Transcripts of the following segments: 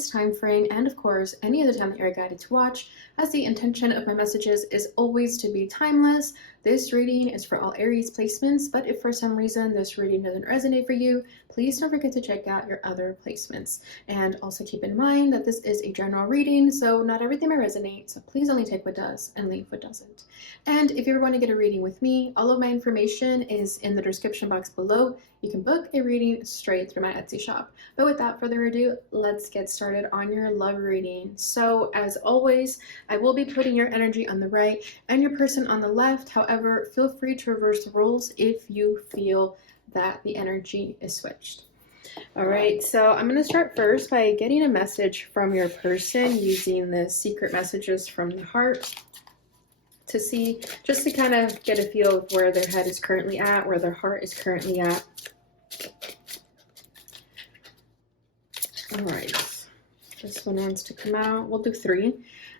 this time frame, and of course any other time that you're guided to watch, as the intention of my messages is always to be timeless. This reading is for all Aries placements, but if for some reason this reading doesn't resonate for you, please don't forget to check out your other placements. And also keep in mind that this is a general reading, so not everything may resonate, so please only take what does and leave what doesn't. And if you ever want to get a reading with me, all of my information is in the description box below. You can book a reading straight through my Etsy shop. But without further ado, let's get started on your love reading. So as always, I will be putting your energy on the right and your person on the left. However, feel free to reverse the roles if you feel that the energy is switched. All right, so I'm going to start first by getting a message from your person using the secret messages from the heart to see, just to kind of get a feel of where their head is currently at, where their heart is currently at. All right, this one wants to come out. We'll do 3.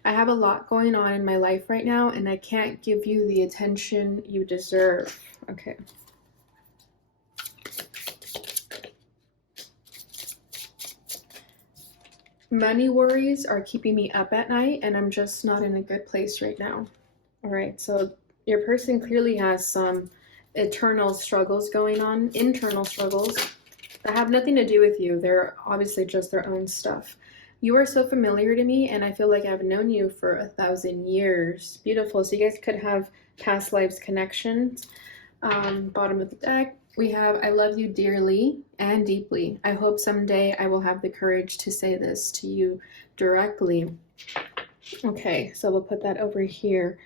I have a lot going on in my life right now, and I can't give you the attention you deserve. Okay. Money worries are keeping me up at night, and I'm just not in a good place right now. All right, so your person clearly has some internal struggles going on, internal struggles that have nothing to do with you. They're obviously just their own stuff. You are so familiar to me, and I feel like I've known you for 1,000 years. Beautiful. So you guys could have past lives connections. Bottom of the deck, we have I love you dearly and deeply. I hope someday I will have the courage to say this to you directly. Okay, so we'll put that over here.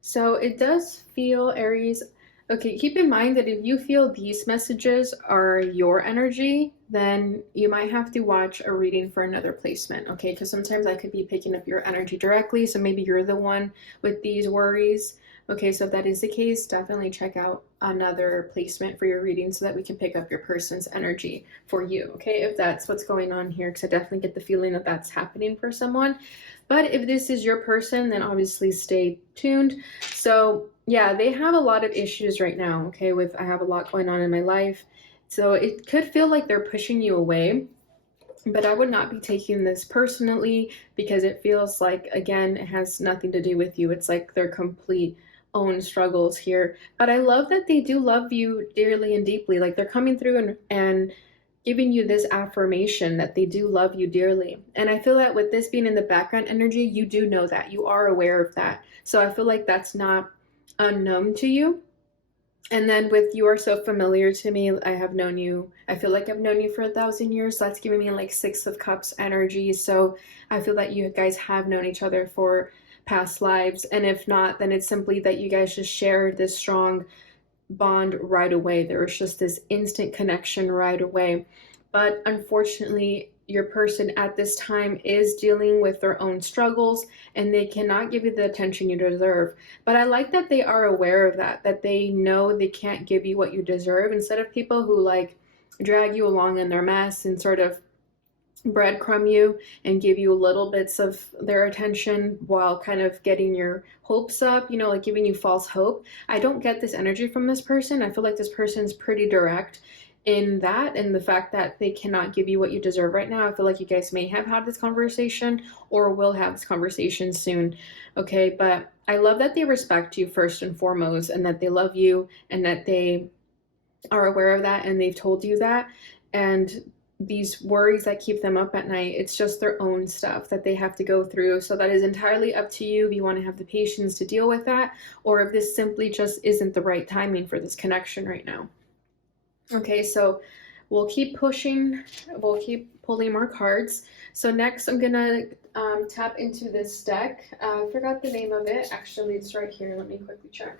So it does feel, Aries, okay, keep in mind that if you feel these messages are your energy, then you might have to watch a reading for another placement, okay? Because sometimes I could be picking up your energy directly, so maybe you're the one with these worries. Okay, so if that is the case, definitely check out another placement for your reading so that we can pick up your person's energy for you, okay? If that's what's going on here, because I definitely get the feeling that that's happening for someone. But if this is your person, then obviously stay tuned. So yeah, they have a lot of issues right now, okay, with I have a lot going on in my life. So it could feel like they're pushing you away, but I would not be taking this personally because it feels like, again, it has nothing to do with you. It's like their complete own struggles here. But I love that they do love you dearly and deeply. Like they're coming through and giving you this affirmation that they do love you dearly. And I feel that with this being in the background energy, you do know that. You are aware of that. So I feel like that's not unknown to you. And then with you are so familiar to me, I have known you, I feel like I've known you for 1,000 years. That's giving me like 6 of Cups energy. So I feel that you guys have known each other for past lives. And if not, then it's simply that you guys just share this strong bond right away. There was just this instant connection right away. But unfortunately, your person at this time is dealing with their own struggles and they cannot give you the attention you deserve. But I like that they are aware of that they know they can't give you what you deserve, instead of people who like drag you along in their mess and sort of breadcrumb you and give you little bits of their attention while kind of getting your hopes up, you know, like giving you false hope. I don't get this energy from this person. I feel like this person's pretty direct in that, and the fact that they cannot give you what you deserve right now. I feel like you guys may have had this conversation or will have this conversation soon, okay? But I love that they respect you first and foremost, and that they love you, and that they are aware of that, and they've told you that. And these worries that keep them up at night, it's just their own stuff that they have to go through. So that is entirely up to you if you want to have the patience to deal with that, or if this simply just isn't the right timing for this connection right now. Okay, so we'll keep pushing, we'll keep pulling more cards. So next I'm gonna tap into this deck. I forgot the name of it. Actually, it's right here. Let me quickly check.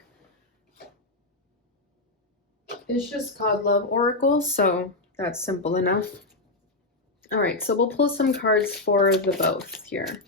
It's just called Love Oracle, so that's simple enough. All right, so we'll pull some cards for the both here.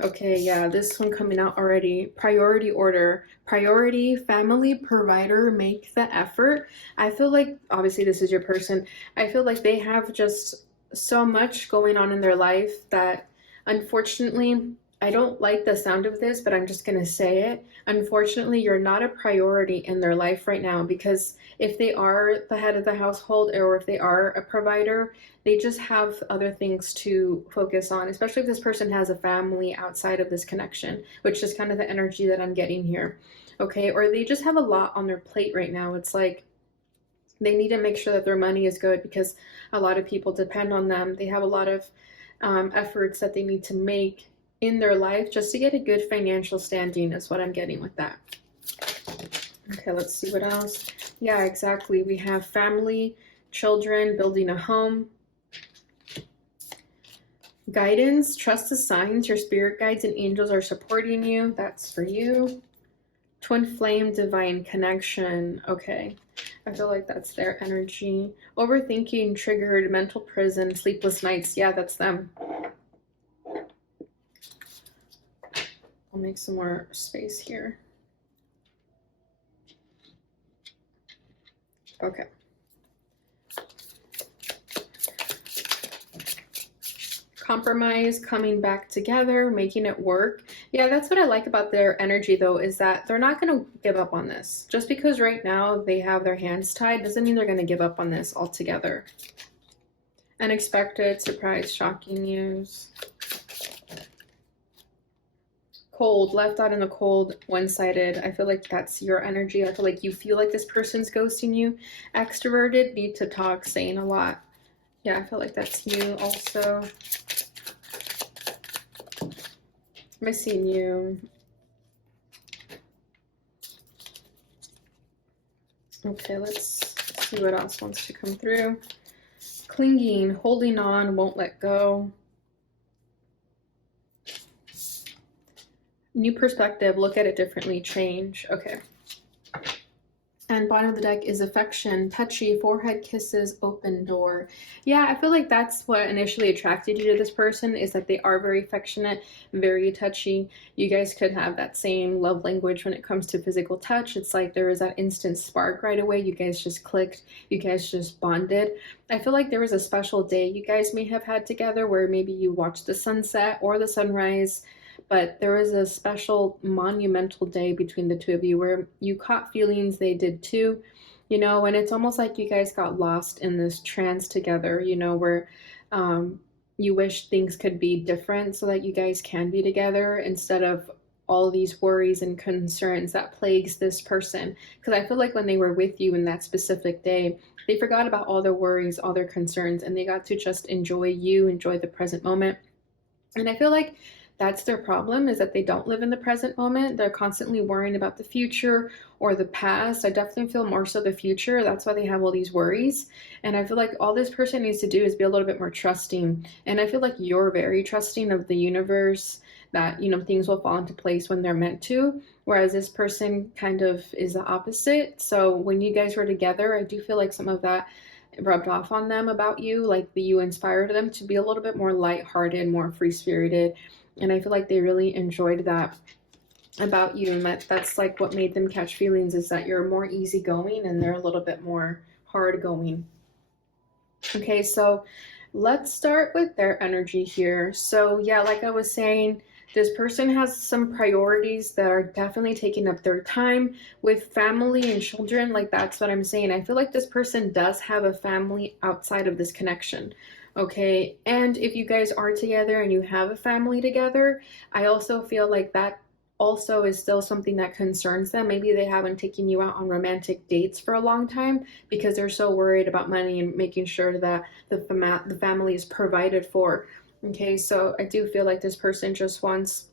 Okay, yeah, this one coming out already. Priority order. Priority, family, provider, make the effort. I feel like, obviously this is your person, I feel like they have just so much going on in their life that unfortunately I don't like the sound of this, but I'm just going to say it. Unfortunately, you're not a priority in their life right now, because if they are the head of the household or if they are a provider, they just have other things to focus on, especially if this person has a family outside of this connection, which is kind of the energy that I'm getting here. Okay, or they just have a lot on their plate right now. It's like they need to make sure that their money is good because a lot of people depend on them. They have a lot of efforts that they need to make in their life just to get a good financial standing, is what I'm getting with that. Okay, let's see what else. Yeah, exactly. We have family, children, building a home, guidance, trust the signs. Your spirit guides and angels are supporting you. That's for you. Twin flame, divine connection. Okay, I feel like that's their energy. Overthinking, triggered, mental prison, sleepless nights. Yeah, that's them. I'll make some more space here. Okay. Compromise, coming back together, making it work. Yeah, that's what I like about their energy, though, is that they're not going to give up on this. Just because right now they have their hands tied doesn't mean they're going to give up on this altogether. Unexpected, surprise, shocking news. Cold, left out in the cold, one-sided. I feel like that's your energy. I feel like you feel like this person's ghosting you. Extroverted, need to talk, saying a lot. Yeah, I feel like that's you also. Missing you. Okay, let's see what else wants to come through. Clinging, holding on, won't let go. New perspective, look at it differently, change. Okay. And bottom of the deck is affection, touchy, forehead kisses, open door. Yeah, I feel like that's what initially attracted you to this person, is that they are very affectionate, very touchy. You guys could have that same love language when it comes to physical touch. It's like there was that instant spark right away. You guys just clicked. You guys just bonded. I feel like there was a special day you guys may have had together where maybe you watched the sunset or the sunrise, but there was a special monumental day between the two of you where you caught feelings, they did too, and it's almost like you guys got lost in this trance together, where you wish things could be different so that you guys can be together instead of all these worries and concerns that plagues this person. Because I feel like when they were with you in that specific day, they forgot about all their worries, all their concerns, and they got to just enjoy you, enjoy the present moment. And I feel like that's their problem, is that they don't live in the present moment. They're constantly worrying about the future or the past. I definitely feel more so the future. That's why they have all these worries. And I feel like all this person needs to do is be a little bit more trusting. And I feel like you're very trusting of the universe, that, things will fall into place when they're meant to. Whereas this person kind of is the opposite. So when you guys were together, I do feel like some of that rubbed off on them about you, like you inspired them to be a little bit more lighthearted, more free-spirited. And I feel like they really enjoyed that about you, and that's like what made them catch feelings, is that you're more easygoing and they're a little bit more hard going. Okay, so let's start with their energy here. So yeah, like I was saying, this person has some priorities that are definitely taking up their time with family and children. Like, that's what I'm saying. I feel like this person does have a family outside of this connection. Okay, and if you guys are together and you have a family together, I also feel like that also is still something that concerns them. Maybe they haven't taken you out on romantic dates for a long time because they're so worried about money and making sure that the family is provided for. Okay, so I do feel like this person just wants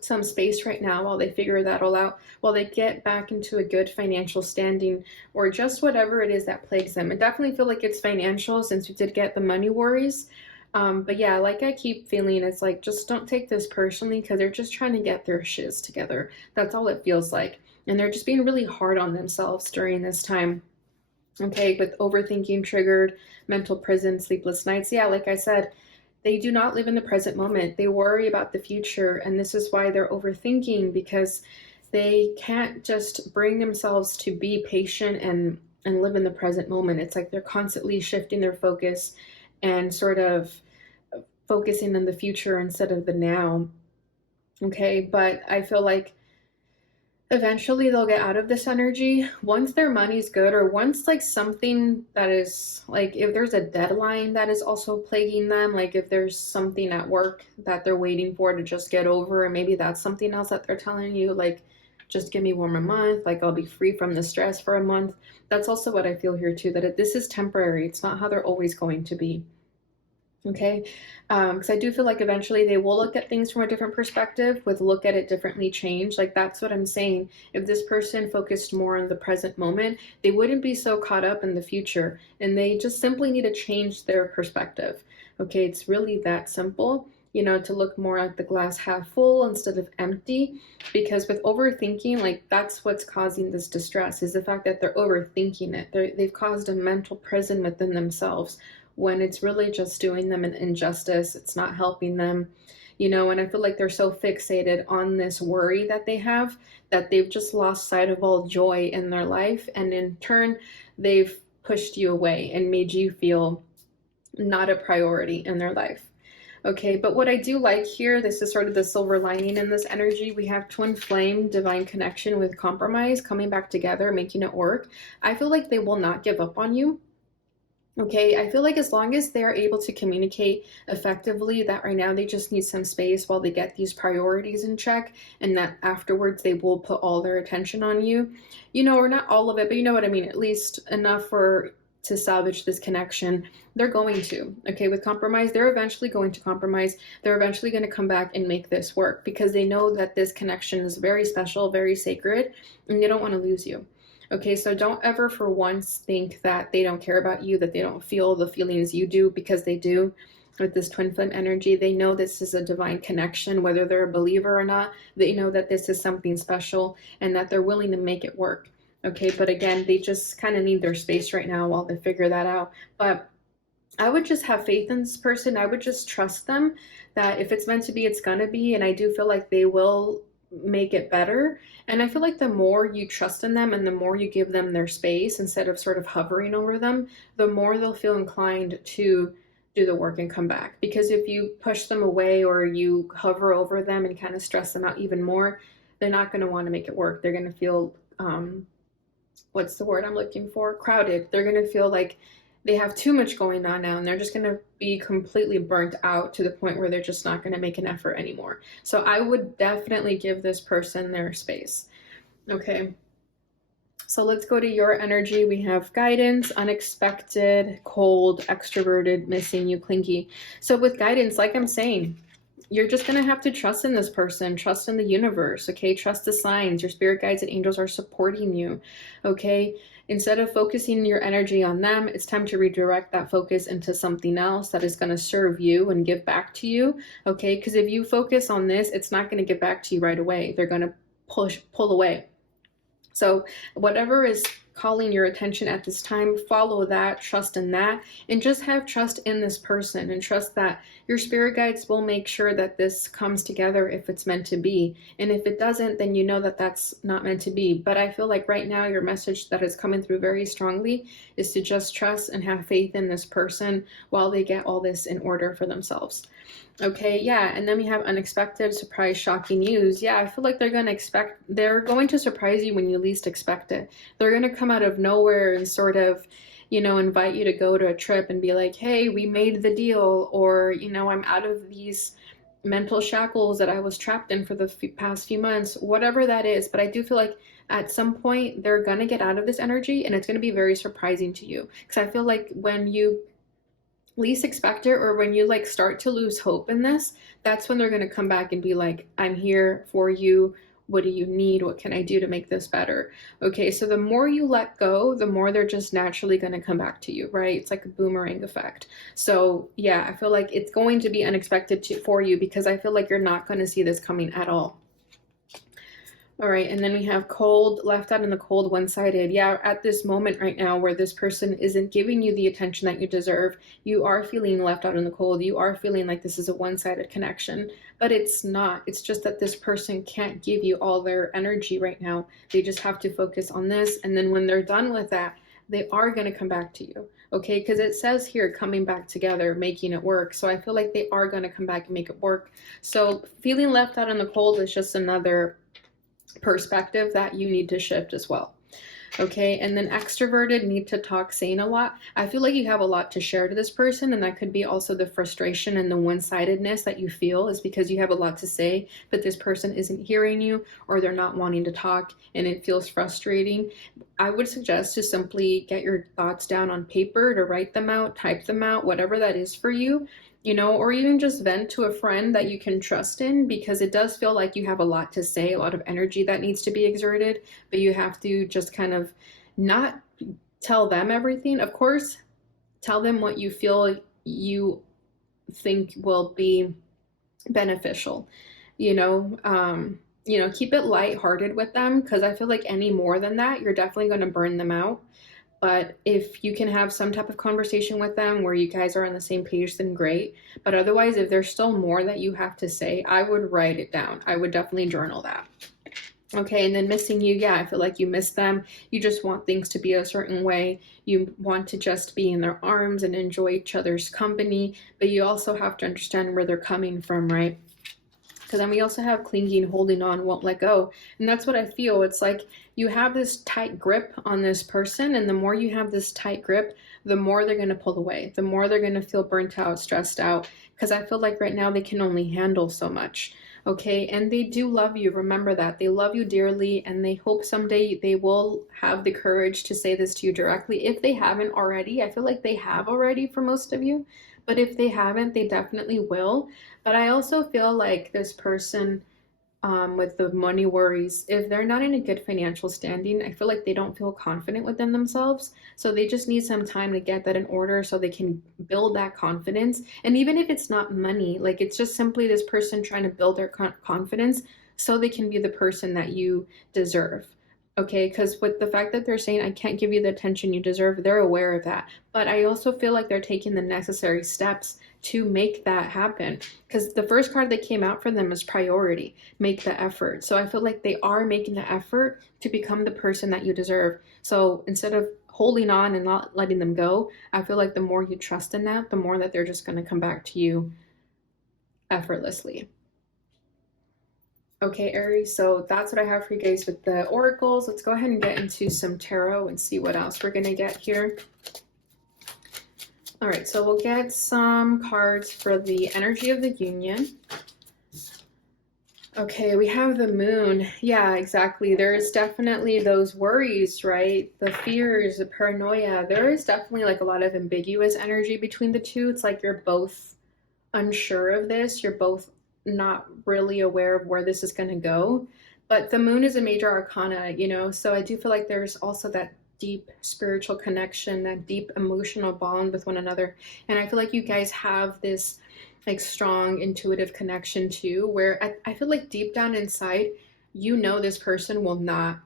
some space right now while they figure that all out, while they get back into a good financial standing, or just whatever it is that plagues them. I definitely feel like it's financial, since we did get the money worries. But yeah, like I keep feeling, it's like, just don't take this personally, because they're just trying to get their shiz together. That's all it feels like. And they're just being really hard on themselves during this time. Okay, with overthinking triggered, mental prison, sleepless nights. Yeah, like I said, they do not live in the present moment. They worry about the future, and this is why they're overthinking, because they can't just bring themselves to be patient and live in the present moment. It's like they're constantly shifting their focus and sort of focusing on the future instead of the now. Okay, but I feel like eventually they'll get out of this energy once their money's good, or once like something that is like, if there's a deadline that is also plaguing them, like if there's something at work that they're waiting for to just get over, and maybe that's something else that they're telling you, like, just give me 1 more month, like I'll be free from the stress for a month. That's also what I feel here too, that this is temporary. It's not how they're always going to be. Okay, because I do feel like eventually they will look at things from a different perspective, with look at it differently change. Like, that's what I'm saying. If this person focused more on the present moment, they wouldn't be so caught up in the future, and they just simply need to change their perspective. Okay, it's really that simple, you know, to look more at the glass half full instead of empty. Because with overthinking, like, that's what's causing this distress, is the fact that they're overthinking it. They've caused a mental prison within themselves, when it's really just doing them an injustice. It's not helping them, you know. And I feel like they're so fixated on this worry that they have, that they've just lost sight of all joy in their life. And in turn, they've pushed you away and made you feel not a priority in their life. Okay, but what I do like here, this is sort of the silver lining in this energy. We have twin flame, divine connection with compromise, coming back together, making it work. I feel like they will not give up on you. Okay, I feel like as long as they're able to communicate effectively, that right now they just need some space while they get these priorities in check, and that afterwards they will put all their attention on you. You know, or not all of it, but you know what I mean, at least enough for to salvage this connection. They're going to. Okay, with compromise, they're eventually going to compromise. They're eventually going to come back and make this work, because they know that this connection is very special, very sacred, and they don't want to lose you. Okay, so don't ever for once think that they don't care about you, that they don't feel the feelings you do, because they do. With this twin flame energy, they know this is a divine connection, whether they're a believer or not. They know that this is something special, and that they're willing to make it work. Okay, but again, they just kind of need their space right now while they figure that out. But I would just have faith in this person. I would just trust them, that if it's meant to be, it's gonna be. And I do feel like they will make it better. And I feel like the more you trust in them and the more you give them their space instead of sort of hovering over them, the more they'll feel inclined to do the work and come back. Because if you push them away or you hover over them and kind of stress them out even more, they're not going to want to make it work. They're going to feel, what's the word I'm looking for? Crowded. They're going to feel like they have too much going on now, and they're just going to be completely burnt out to the point where they're just not going to make an effort anymore. So I would definitely give this person their space. Okay. So let's go to your energy. We have guidance, unexpected, cold, extroverted, missing you, clingy. So with guidance, like I'm saying, you're just going to have to trust in this person, trust in the universe, okay? Trust the signs. Your spirit guides and angels are supporting you, okay? Instead of focusing your energy on them, it's time to redirect that focus into something else that is going to serve you and give back to you, okay? Because if you focus on this, it's not going to give back to you right away. They're going to pull away. So whatever is calling your attention at this time, follow that, trust in that, and just have trust in this person, and trust that your spirit guides will make sure that this comes together if it's meant to be. And if it doesn't, then you know that that's not meant to be. But I feel like right now your message that is coming through very strongly is to just trust and have faith in this person while they get all this in order for themselves. Okay, yeah, and then we have unexpected, surprise, shocking news. Yeah, I feel like they're going to surprise you when you least expect it. They're going to come out of nowhere and sort of, you know, invite you to go to a trip and be like, hey, we made the deal, or, you know, I'm out of these mental shackles that I was trapped in for the past few months, whatever that is. But I do feel like at some point they're going to get out of this energy, and it's going to be very surprising to you. Because I feel like when you least expect it, or when you like start to lose hope in this, that's when they're going to come back and be like, I'm here for you. What do you need? What can I do to make this better? Okay, so the more you let go, the more they're just naturally going to come back to you, right? It's like a boomerang effect. So yeah, I feel like it's going to be unexpected for you, because I feel like you're not going to see this coming at all. All right, and then we have cold, left out in the cold, one-sided. Yeah, at this moment right now where this person isn't giving you the attention that you deserve, you are feeling left out in the cold. You are feeling like this is a one-sided connection, but it's not. It's just that this person can't give you all their energy right now. They just have to focus on this, and then when they're done with that, they are going to come back to you. Okay, because it says here coming back together, making it work. So I feel like they are going to come back and make it work. So feeling left out in the cold is just another perspective that you need to shift as well. Okay, and then extroverted, need to talk, saying a lot. I feel like you have a lot to share to this person, and that could be also the frustration and the one-sidedness that you feel is because you have a lot to say, but this person isn't hearing you, or they're not wanting to talk, and it feels frustrating. I would suggest to simply get your thoughts down on paper, to write them out, type them out, whatever that is for you, or even just vent to a friend that you can trust in, because it does feel like you have a lot to say, a lot of energy that needs to be exerted, but you have to just kind of not tell them everything. Of course, tell them what you feel you think will be beneficial, keep it lighthearted with them, because I feel like any more than that, you're definitely going to burn them out. But if you can have some type of conversation with them where you guys are on the same page, then great. But otherwise, if there's still more that you have to say, I would write it down. I would definitely journal that. Okay, and then missing you, yeah, I feel like you miss them. You just want things to be a certain way. You want to just be in their arms and enjoy each other's company, but you also have to understand where they're coming from, right? Because then we also have clinging, holding on, won't let go. And that's what I feel. It's like you have this tight grip on this person, and the more you have this tight grip, the more they're going to pull away, the more they're going to feel burnt out, stressed out, because I feel like right now they can only handle so much. Okay, and they do love you. Remember that. They love you dearly, and they hope someday they will have the courage to say this to you directly. If they haven't already, I feel like they have already for most of you, but if they haven't, they definitely will. But I also feel like this person, with the money worries, if they're not in a good financial standing, I feel like they don't feel confident within themselves. So they just need some time to get that in order so they can build that confidence. And even if it's not money, like it's just simply this person trying to build their confidence so they can be the person that you deserve. Okay, because with the fact that they're saying, I can't give you the attention you deserve, they're aware of that. But I also feel like they're taking the necessary steps to make that happen. Because the first card that came out for them is priority, make the effort. So I feel like they are making the effort to become the person that you deserve. So instead of holding on and not letting them go, I feel like the more you trust in that, the more that they're just going to come back to you effortlessly. Okay, Aries, so that's what I have for you guys with the oracles. Let's go ahead and get into some tarot and see what else we're going to get here. All right, so we'll get some cards for the energy of the union. Okay, we have the moon. Yeah, exactly. There's definitely those worries, right? The fears, the paranoia. There is definitely like a lot of ambiguous energy between the two. It's like you're both unsure of this. You're both not really aware of where this is going to go. But the moon is a major arcana, so I do feel like there's also that deep spiritual connection, that deep emotional bond with one another. And I feel like you guys have this like strong intuitive connection too, where I feel like deep down inside, this person will not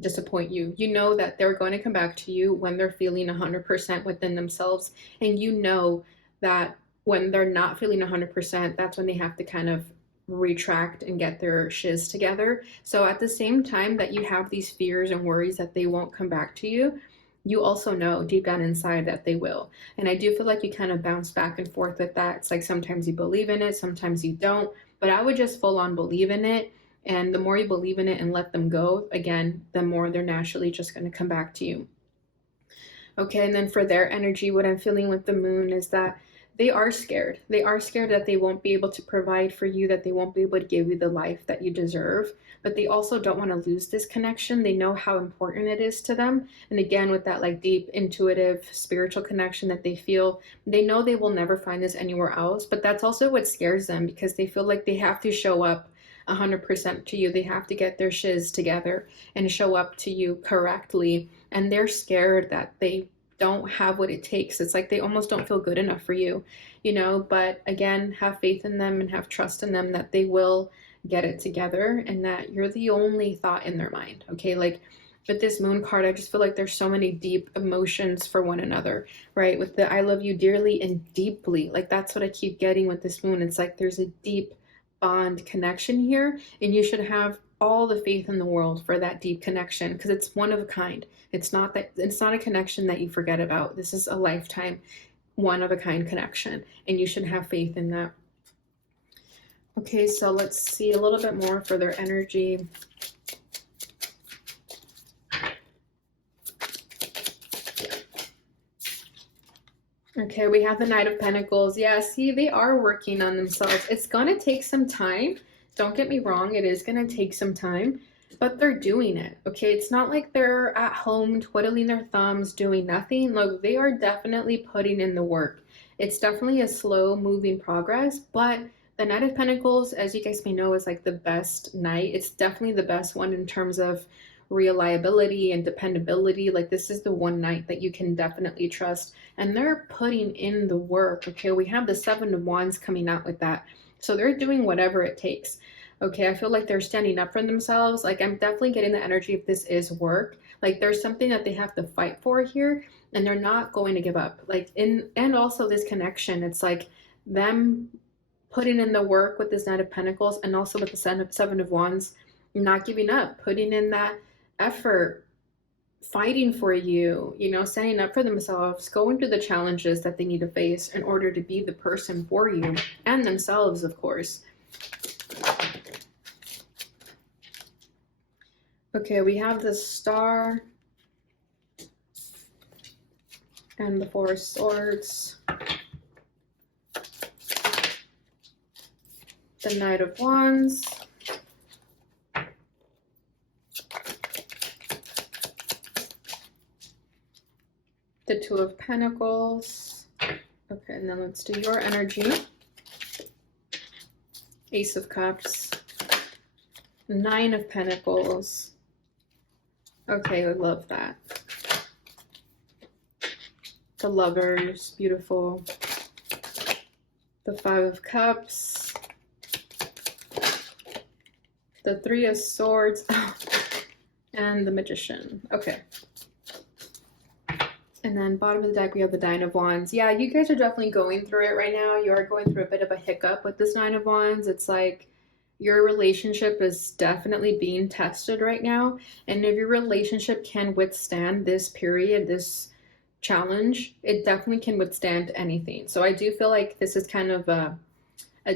disappoint you. You know that they're going to come back to you when they're feeling 100% within themselves. And you know that when they're not feeling 100%, that's when they have to kind of retract and get their shiz together. So at the same time that you have these fears and worries that they won't come back to you, you also know deep down inside that they will. And I do feel like you kind of bounce back and forth with that. It's like sometimes you believe in it, sometimes you don't, but I would just full on believe in it. And the more you believe in it and let them go, again, the more they're naturally just going to come back to you. Okay, and then for their energy, what I'm feeling with the moon is that they are scared. They are scared that they won't be able to provide for you, that they won't be able to give you the life that you deserve. But they also don't want to lose this connection. They know how important it is to them. And again, with that like deep, intuitive, spiritual connection that they feel, they know they will never find this anywhere else. But that's also what scares them, because they feel like they have to show up 100% to you. They have to get their shiz together and show up to you correctly. And they're scared that they don't have what it takes. It's like they almost don't feel good enough for you, but again, have faith in them and have trust in them that they will get it together and that you're the only thought in their mind. Okay, like with this moon card, I just feel like there's so many deep emotions for one another, right? With the I love you dearly and deeply, like that's what I keep getting with this moon. It's like there's a deep bond connection here, and you should have all the faith in the world for that deep connection, because it's one of a kind. It's not a connection that you forget about. This is a lifetime, one of a kind connection, and you should have faith in that. Okay, so let's see a little bit more for their energy. Okay, we have the Knight of Pentacles. Yeah, see, they are working on themselves. It's gonna take some time. Don't get me wrong, it is gonna take some time, but they're doing it. Okay, it's not like they're at home twiddling their thumbs doing nothing. Look, they are definitely putting in the work. It's definitely a slow moving progress, but the Knight of Pentacles, as you guys may know, is like the best knight. It's definitely the best one in terms of reliability and dependability. Like, this is the one knight that you can definitely trust, and they're putting in the work. Okay, we have the Seven of Wands coming out with that, so they're doing whatever it takes. Okay, I feel like they're standing up for themselves. Like, I'm definitely getting the energy if this is work, like there's something that they have to fight for here, and they're not going to give up. Like, and also this connection, it's like them putting in the work with this Knight of Pentacles, and also with the Seven of Wands, not giving up, putting in that effort, fighting for you, you know, standing up for themselves, going through the challenges that they need to face in order to be the person for you and themselves, of course. Okay, we have the Star and the Four of Swords, the Knight of Wands, the Two of Pentacles. Okay, and then let's do your energy. Ace of Cups, Nine of Pentacles. Okay, I love that. The Lovers, beautiful. The Five of Cups, the Three of Swords, and the Magician. Okay. And then bottom of the deck, we have the Nine of Wands. Yeah, you guys are definitely going through it right now. You are going through a bit of a hiccup with this Nine of Wands. It's like your relationship is definitely being tested right now. And if your relationship can withstand this period, this challenge, it definitely can withstand anything. So I do feel like this is kind of a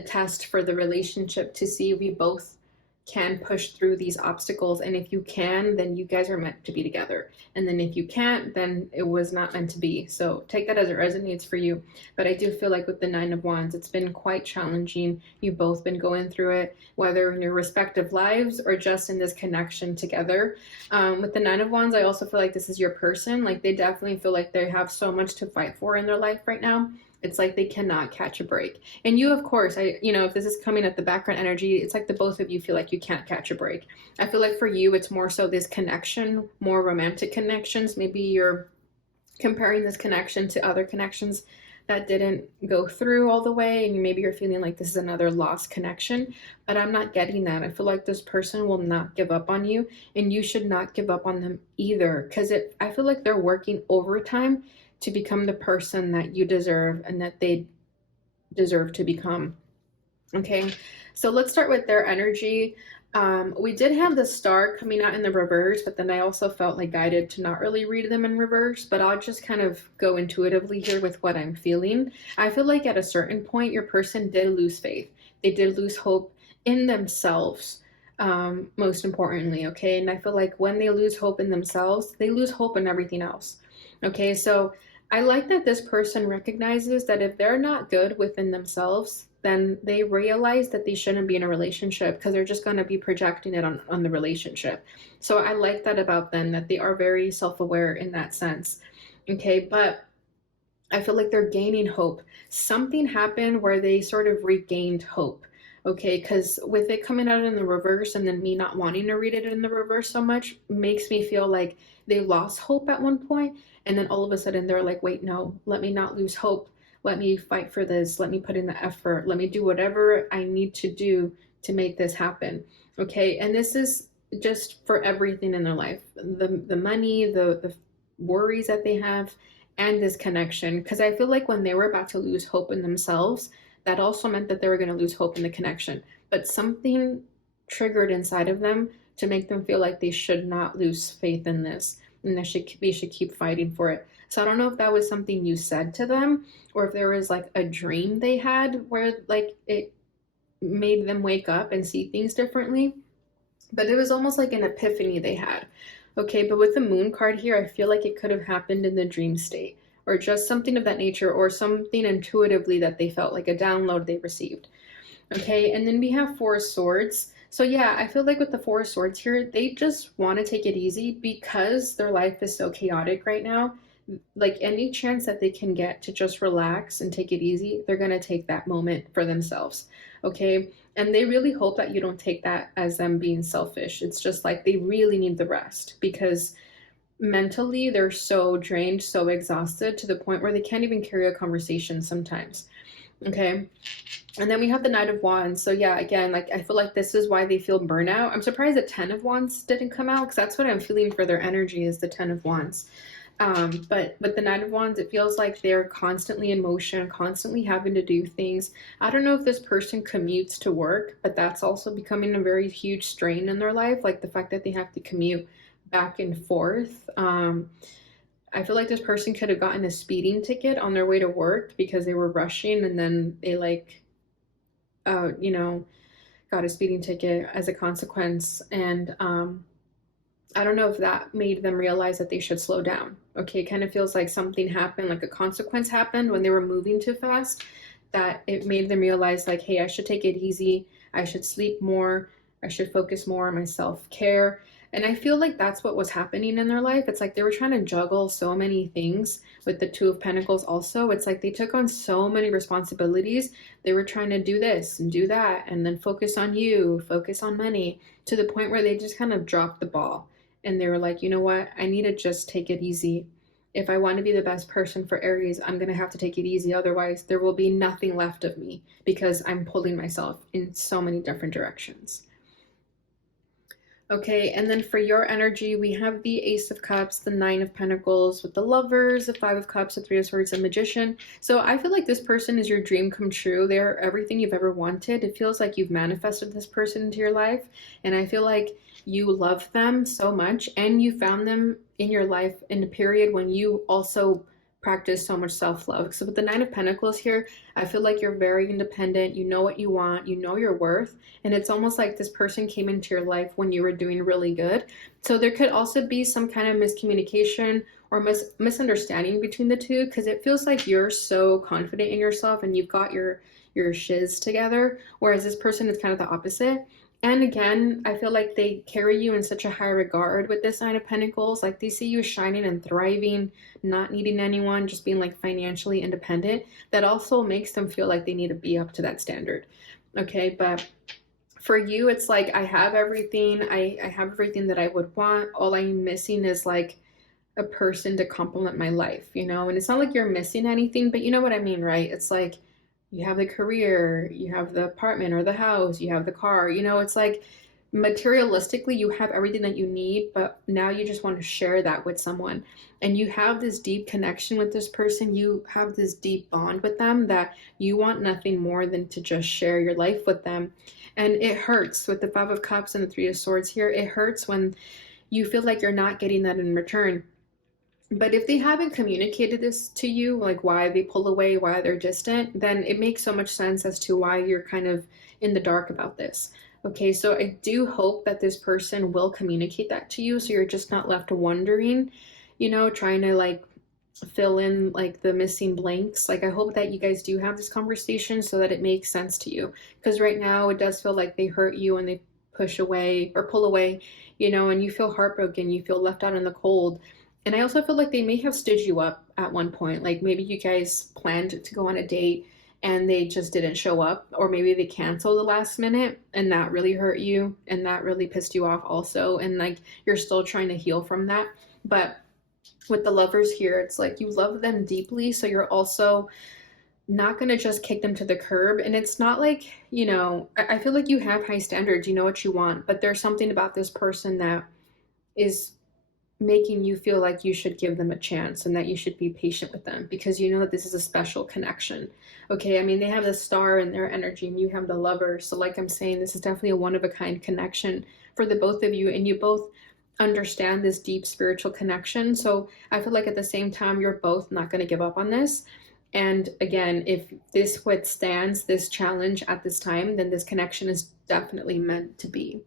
test for the relationship to see if we both can push through these obstacles, and if you can, then you guys are meant to be together, and then if you can't, then it was not meant to be. So take that as it resonates for you. But I do feel like with the Nine of Wands, it's been quite challenging. You've both been going through it, whether in your respective lives or just in this connection together. With the Nine of Wands, I also feel like this is your person. Like, they definitely feel like they have so much to fight for in their life right now. It's like they cannot catch a break. And you, of course, if this is coming at the background energy, it's like the both of you feel like you can't catch a break. I feel like for you, it's more so this connection, more romantic connections. Maybe you're comparing this connection to other connections that didn't go through all the way, and maybe you're feeling like this is another lost connection, but I'm not getting that. I feel like this person will not give up on you, and you should not give up on them either, because I feel like they're working overtime to become the person that you deserve and that they deserve to become. Okay, so let's start with their energy. We did have the Star coming out in the reverse, but then I also felt like guided to not really read them in reverse, but I'll just kind of go intuitively here with what I'm feeling. I feel like at a certain point, your person did lose faith. They did lose hope in themselves, most importantly, okay? And I feel like when they lose hope in themselves, they lose hope in everything else. Okay, so I like that this person recognizes that if they're not good within themselves, then they realize that they shouldn't be in a relationship, because they're just going to be projecting it on the relationship. So I like that about them, that they are very self-aware in that sense. Okay, but I feel like they're gaining hope. Something happened where they sort of regained hope. Okay, because with it coming out in the reverse and then me not wanting to read it in the reverse so much makes me feel like they lost hope at one point, and then all of a sudden they're like, wait, no, let me not lose hope. Let me fight for this. Let me put in the effort. Let me do whatever I need to do to make this happen. Okay, and this is just for everything in their life. The money, the worries that they have, and this connection. Because I feel like when they were about to lose hope in themselves, that also meant that they were going to lose hope in the connection. But something triggered inside of them to make them feel like they should not lose faith in this and they should keep fighting for it. So I don't know if that was something you said to them or if there was like a dream they had where like it made them wake up and see things differently. But it was almost like an epiphany they had. Okay, but with the moon card here, I feel like it could have happened in the dream state or just something of that nature or something intuitively that they felt like a download they received. Okay, and then we have Four of Swords. So yeah, I feel like with the Four of Swords here, they just want to take it easy because their life is so chaotic right now. Like any chance that they can get to just relax and take it easy, they're going to take that moment for themselves. Okay, and they really hope that you don't take that as them being selfish. It's just like they really need the rest because mentally they're so drained, so exhausted to the point where they can't even carry a conversation sometimes. Okay, and then we have the Knight of Wands. So yeah, again, like I feel like this is why they feel burnout. I'm surprised the Ten of Wands didn't come out because that's what I'm feeling for their energy is the Ten of Wands. But with the Knight of Wands, it feels like they're constantly in motion, constantly having to do things. I don't know if this person commutes to work, but that's also becoming a very huge strain in their life, like the fact that they have to commute back and forth. I feel like this person could have gotten a speeding ticket on their way to work because they were rushing and then they like, you know, got a speeding ticket as a consequence. And I don't know if that made them realize that they should slow down. Okay, it kind of feels like something happened, like a consequence happened when they were moving too fast, that it made them realize, like, hey, I should take it easy. I should sleep more. I should focus more on my self-care. And I feel like that's what was happening in their life. It's like they were trying to juggle so many things with the Two of Pentacles also. It's like they took on so many responsibilities. They were trying to do this and do that and then focus on you, focus on money, to the point where they just kind of dropped the ball. And they were like, you know what? I need to just take it easy. If I want to be the best person for Aries, I'm going to have to take it easy. Otherwise, there will be nothing left of me because I'm pulling myself in so many different directions. Okay, and then for your energy, we have the Ace of Cups, the Nine of Pentacles with the Lovers, the Five of Cups, the Three of Swords, and Magician. So I feel like this person is your dream come true. They're everything you've ever wanted. It feels like you've manifested this person into your life. And I feel like you love them so much and you found them in your life in a period when you also practice so much self-love. So with the Nine of Pentacles here, I feel like you're very independent. You know what you want, you know your worth, and it's almost like this person came into your life when you were doing really good. So there could also be some kind of miscommunication or misunderstanding between the two because it feels like you're so confident in yourself and you've got your shiz together, whereas this person is kind of the opposite. And again, I feel like they carry you in such a high regard with this Nine of Pentacles. Like they see you shining and thriving, not needing anyone, just being like financially independent. That also makes them feel like they need to be up to that standard. Okay, but for you, it's like I have everything. I have everything that I would want. All I'm missing is like a person to complement my life, you know? And it's not like you're missing anything, but you know what I mean, right? It's like you have the career, you have the apartment or the house, you have the car, you know, it's like materialistically you have everything that you need, but now you just want to share that with someone. And you have this deep connection with this person, you have this deep bond with them that you want nothing more than to just share your life with them. And it hurts with the Five of Cups and the Three of Swords here. It hurts when you feel like you're not getting that in return. But if they haven't communicated this to you, like why they pull away, why they're distant, then it makes so much sense as to why you're kind of in the dark about this. Okay, so I do hope that this person will communicate that to you so you're just not left wondering, you know, trying to like fill in like the missing blanks. Like I hope that you guys do have this conversation so that it makes sense to you. Because right now it does feel like they hurt you and they push away or pull away, you know, and you feel heartbroken, you feel left out in the cold. And I also feel like they may have stood you up at one point. Like maybe you guys planned to go on a date and they just didn't show up, or maybe they canceled the last minute and that really hurt you and that really pissed you off also. And like you're still trying to heal from that. But with the Lovers here, it's like you love them deeply. So you're also not going to just kick them to the curb. And it's not like, you know, I feel like you have high standards, you know what you want, but there's something about this person that is making you feel like you should give them a chance and that you should be patient with them because you know that this is a special connection. Okay, I mean, they have the star in their energy and you have the lover. So like I'm saying, this is definitely a one-of-a-kind connection for the both of you, and you both understand this deep spiritual connection. So I feel like at the same time, you're both not going to give up on this. And again, if this withstands this challenge at this time, then this connection is definitely meant to be.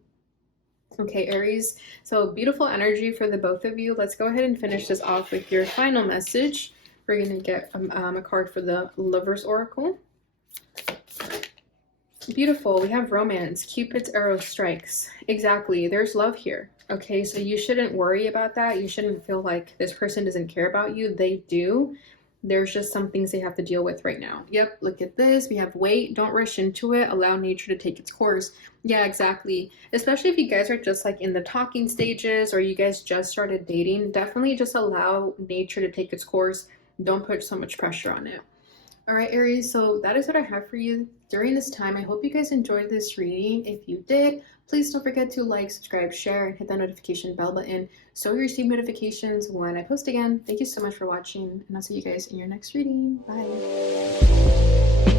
Okay, Aries, so beautiful energy for the both of you. Let's go ahead and finish this off with your final message. We're going to get a card for the Lover's Oracle. Beautiful. We have romance. Cupid's arrow strikes. Exactly. There's love here. Okay, so you shouldn't worry about that. You shouldn't feel like this person doesn't care about you. They do. There's just some things they have to deal with right now. Yep, look at this. We have wait. Don't rush into it. Allow nature to take its course. Yeah, exactly. Especially if you guys are just like in the talking stages or you guys just started dating, definitely just allow nature to take its course. Don't put so much pressure on it. All right, Aries, so that is what I have for you during this time. I hope you guys enjoyed this reading. If you did, please don't forget to like, subscribe, share, and hit that notification bell button so you receive notifications when I post again. Thank you so much for watching, and I'll see you guys in your next reading. Bye.